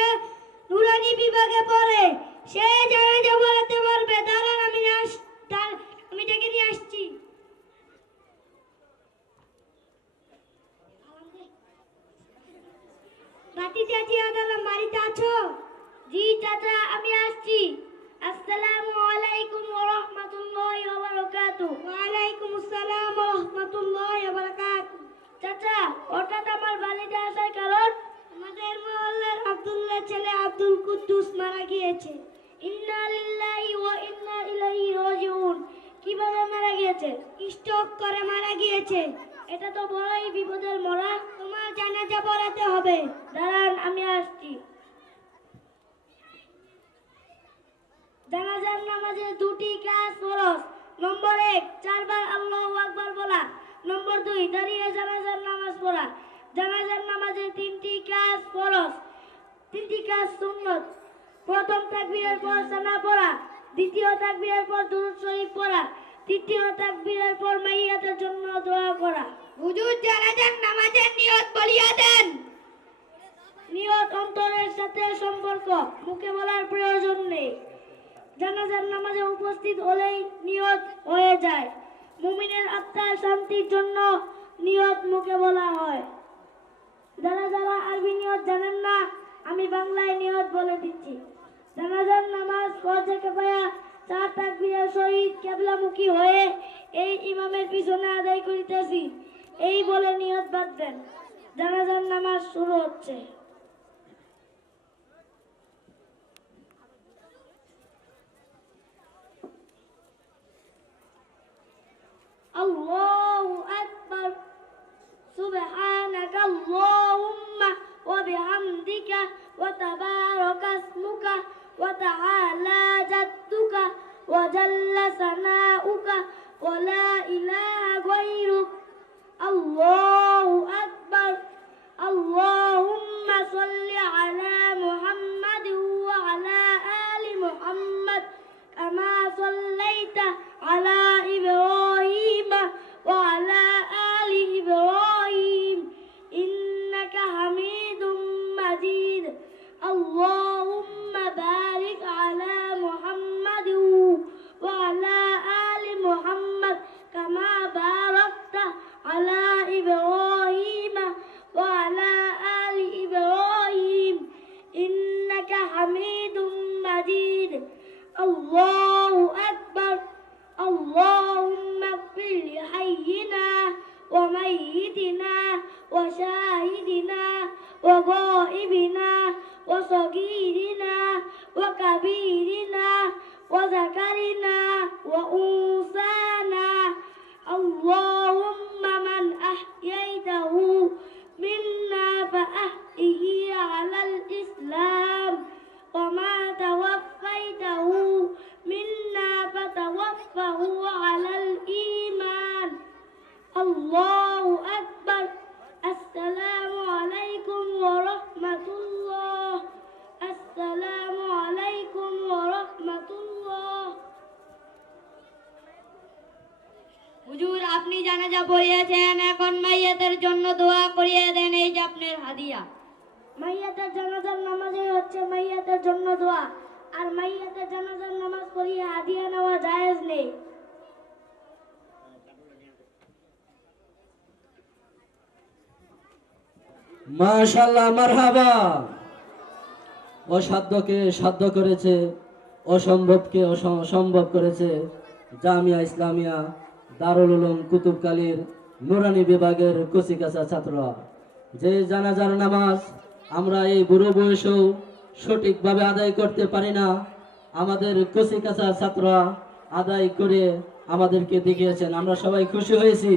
সে নুরানি বিভাগে পড়ে, সে জানাজা পড়াতে পারবে। দাঁড়ান, আমি ডেকে নিয়ে আসছি। বাতি চাচি আদালাম, বাড়িতে আছো? জি চাচা, আমি আসছি। আসসালামু আলাইকুম ওয়া রাহমাতুল্লাহি ওয়া বারাকাতুহু। ওয়া আলাইকুম আসসালাম ওয়া রাহমাতুল্লাহি ওয়া বারাকাতুহু। চাচা, হঠাৎ আমার বাড়িতে আসার কারণ? আমাদের মহল্লার আব্দুল্লাহ ছেলে আব্দুল কুদ্দুস মারা গিয়েছে। ইন্না লিল্লাহি ওয়া ইন্না ইলাইহি রাজিউন। কিভাবে মারা গিয়েছে? স্ট্রোক করে মারা গিয়েছে। এটা তো বড়ই বিপদের মরা। তোমার জানাজা পড়াতে হবে। দাঁড়ান, আমি আসছি। জানাজার নামাজের দুটি কাজ ফরজ। নম্বর 1, 4 বার আল্লাহু আকবার বলা। নম্বর 2, দাঁড়িয়ে জানাজার নামাজ পড়া। জানাজার নামাজের 3টি কাজ ফরজ, 3টি কাজ সুন্নত। প্রথম তাকবীরের পর সানা পড়া, দ্বিতীয় তাকবীরের পর দুরূদ শরীফ পড়া, তৃতীয় তাকবীরের পর মাইয়াতের জন্য দোয়া করা। হুজুর, জানাজার নামাজের নিয়ত বলিয়া দেন। নিয়ত অন্তরের সাথে সম্পর্ক, মুখে বলার প্রয়োজন নেই। জানাজার নামাজে উপস্থিত হলেই নিয়ত হয়ে যায়। মুমিনের আত্মার শান্তির জন্য নিয়ত মুখে বলা হয়। যারা আরবি নিয়ত জানেন না, আমি বাংলায় নিয়ত বলে দিচ্ছি। জানাজার নামাজ ফরজে কিফায়া 4 তাকবীরের সহিত কিবলামুখী হয়ে এই ইমামের পিছনে আদায় করিতেছি, এই বলে নিয়ত বাঁধবেন। জানাজার নামাজ শুরু হচ্ছে। আল্লাহু আকবার। সুবহানাকা আল্লাহুম্মা ওয়া বিহামদিকা ওয়া তাবারাকা ইসমুকা ওয়া তাআলা জাদ্দুকা ওয়া জাল্লা সানাউকা ওয়া লা ইলাহা গায়রুক। আল্লাহু আকবার। আল্লাহুম্মা সাল্লি আলা মুহাম্মাদিন ওয়া আলা আলি মুহাম্মাদ কামা সাল্লাইতা আলা ইব্রাহিম ওয়া আলা আলি ইব্রাহিম ইন্নাকা হামিদুম মাজিদ। আল্লাহুম্মা বারিক আলা মুহাম্মাদিন ওয়া আলা আলি মুহাম্মাদ কামা বারাকতা আলা ইব্রাহিম ওয়া আলা আলি ইব্রাহিম ইন্নাকা হামিদুম মাজিদ। আল্লাহু আকবার। اللهم اغفر لحينا وميتنا وشاهدنا وغائبنا وصغيرنا وكبيرنا وذكرنا وأنثانا. اللهم من أحييته منا فأحيه على الإسلام وما توفيته منا فتوفه على الإيمان. الله أكبر. السلام عليكم ورحمة الله. السلام عليكم ورحمة الله. হুজুর, আপনি জানাজা পড়িয়েছেন, এখন মাইয়াতের জন্য দোয়া করিয়ে দেন। এই যে আপনার হাদিয়া। মাইয়াতের জানাজার নামাজে হচ্ছে মাইয়াতের জন্য দোয়া, আর মাইয়াতের জানাজার নামাজ পড়িয়ে হাদিয়া নেওয়া জায়েজ নেই। মাশাআল্লাহ, মারহাবা। অসাধ্যকে সাধ্য করেছে, অসম্ভবকে সম্ভব করেছে জামিয়া ইসলামিয়া দারুল উলুম কুতুবকালীর নুরানি বিভাগের কচিকাঁচা ছাত্ররা। যে জানাজার নামাজ আমরা এই বুড়ো বয়সেও সঠিকভাবে আদায় করতে পারি না, আমাদের কচিকাঁচা ছাত্ররা আদায় করে আমাদেরকে দেখিয়েছেন। আমরা সবাই খুশি হয়েছি।